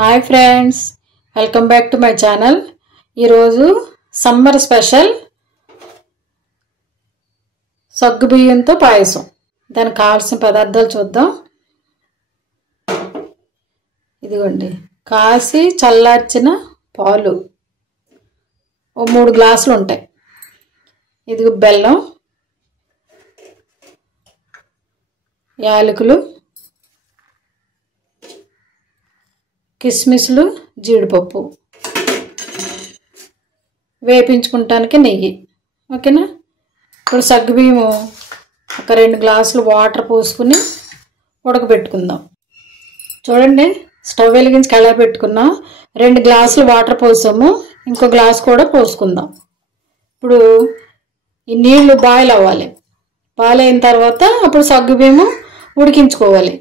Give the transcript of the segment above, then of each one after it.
Hi friends, welcome back to my channel. ఈరోజు summer special సగ్గుబియ్యంతో పాయసం. దానికి కావాల్సిన పదార్థాలు చూద్దాం. ఇదిగోండి, కాసి చల్లార్చిన పాలు ఓ 3 గ్లాసులు ఉంటాయి. ఇదిగో బెల్లం, యాలకులు, కిస్మిస్లు, జీడిపప్పు, వేపించుకుంటానికి నెయ్యి. ఓకేనా. ఇప్పుడు సగ్గుబియ్యము ఒక 2 గ్లాసులు వాటర్ పోసుకుని ఉడకబెట్టుకుందాం. చూడండి, స్టవ్ వెలిగించి కళాయి పెట్టుకున్నాం. 2 గ్లాసులు వాటర్ పోసాము, ఇంకో గ్లాస్ కూడా పోసుకుందాం. ఇప్పుడు ఈ నీళ్లు బాయిల్ అవ్వాలి. బాయిల్ అయిన తర్వాత అప్పుడు సగ్గుబియ్యము ఉడికించుకోవాలి.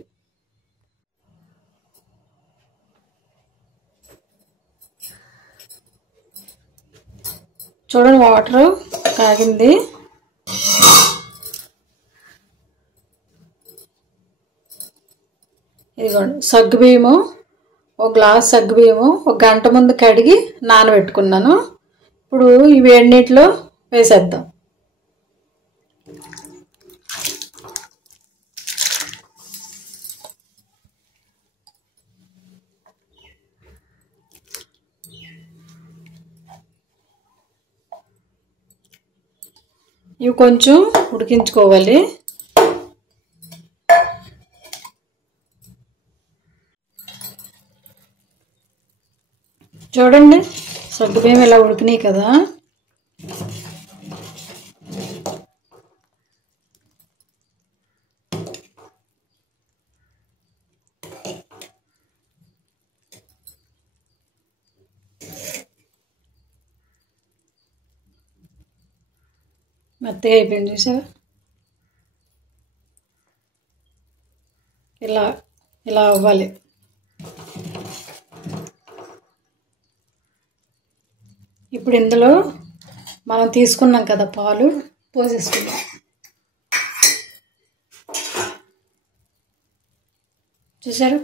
చూడండి, వాటర్ కాగింది. ఇదిగోండి, సగ్గుబియ్యము ఒక గ్లాస్ సగ్గుబియ్యము 1 గంట ముందు కడిగి నానబెట్టుకున్నాను. ఇప్పుడు ఈ వేడి నీటిలో వేసేద్దాం. ఇవి కొంచెం ఉడికించుకోవాలి. చూడండి, సగ్గుబియ్యం ఇలా ఉడికినాయి కదా. మెత్తగా అయిపోయింది చూసారా. ఇలా ఇలా అవ్వాలి. ఇప్పుడు ఇందులో మనం తీసుకున్నాం కదా పాలు పోసేసుకుందాం. చూసారు,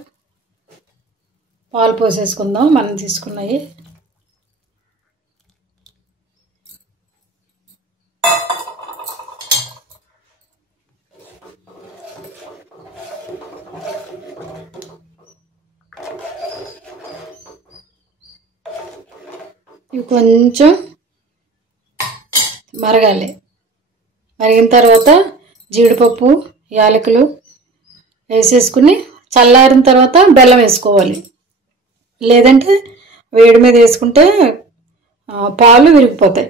పాలు పోసేసుకుందాం మనం తీసుకున్నాయి. ఇవి కొంచెం మరగాలి. మరిగిన తర్వాత జీడిపప్పు, యాలకులు వేసేసుకుని చల్లారిన తర్వాత బెల్లం వేసుకోవాలి. లేదంటే వేడి మీద వేసుకుంటే పాలు విరిగిపోతాయి.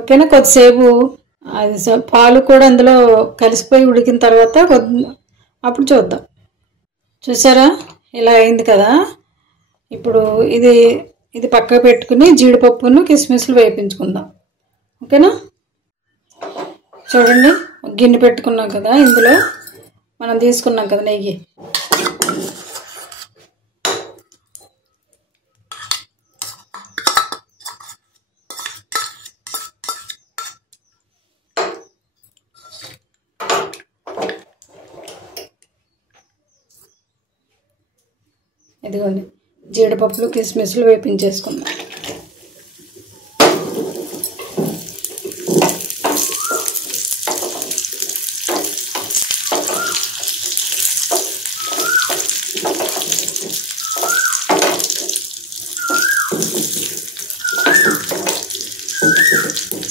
ఓకేనా. కొద్దిసేపు అది పాలు కూడా అందులో కలిసిపోయి ఉడికిన తర్వాత అప్పుడు చూద్దాం. చూసారా, ఇలా అయింది కదా. ఇప్పుడు ఇది పక్కకు పెట్టుకుని జీడిపప్పును కిస్మిస్లు వేయించుకుందాం. ఓకేనా. చూడండి, గిన్నె పెట్టుకున్నాం కదా, ఇందులో మనం తీసుకున్నాం కదా నెయ్యి. ఇదిగోండి, జీడిపప్పులు కిస్మిస్లు వేపించేసుకుందాం.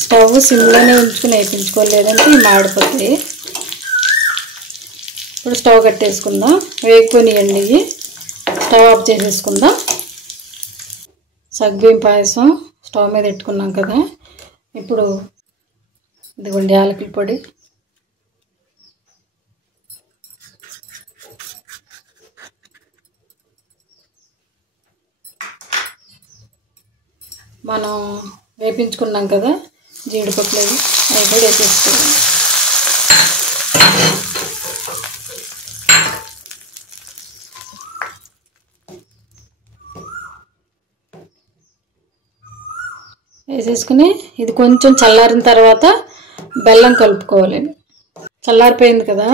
స్టవ్ సిమ్లోనే ఉంచుకుని వేయించుకోలేదంటే ఇవి మాడిపోతాయి. ఇప్పుడు స్టవ్ కట్టేసుకుందాం. వేగిపోనియండి ఇవి. స్టవ్ ఆఫ్ చేసేసుకుందాం. సగ్గుబియ్యం పాయసం స్టవ్ మీద పెట్టుకున్నాం కదా. ఇప్పుడు ఇదిగోండి యాలకుల పొడి, మనం వేపించుకున్నాం కదా జీడిపప్పులు, అవి కూడా వేసేసుకోవాలి. వేసేసుకుని ఇది కొంచెం చల్లారిన తర్వాత బెల్లం కలుపుకోవాలి. చల్లారిపోయింది కదా.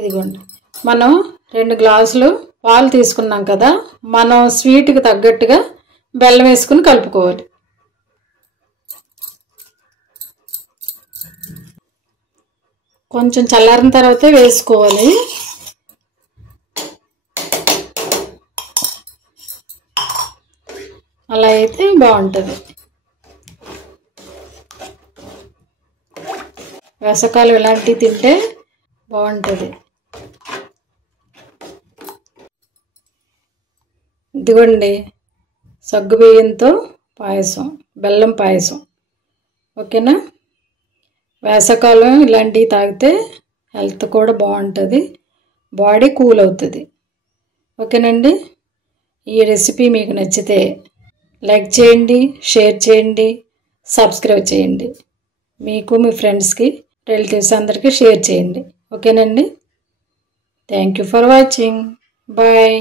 ఇదిగోండి, మనం 2 గ్లాసులు పాలు తీసుకున్నాం కదా, మనం స్వీట్కి తగ్గట్టుగా బెల్లం వేసుకుని కలుపుకోవాలి. కొంచెం చల్లారిన తర్వాతే వేసుకోవాలి. అలా అయితే బాగుంటుంది. వేసవకాలం ఇలాంటివి తింటే బాగుంటుంది. ఇదిగోండి సగ్గుబియ్యంతో పాయసం, బెల్లం పాయసం. ఓకేనా? వేసవకాలం ఇలాంటివి తాగితే హెల్త్ కూడా బాగుంటుంది, బాడీ కూల్ అవుతుంది. ఓకేనండి? ఈ రెసిపీ మీకు నచ్చితే లైక్ చేయండి, షేర్ చేయండి, సబ్స్క్రైబ్ చేయండి. మీకు మీ ఫ్రెండ్స్కి, రిలేటివ్స్ అందరికీ షేర్ చేయండి. ఓకేనండి? Thank you for watching. Bye.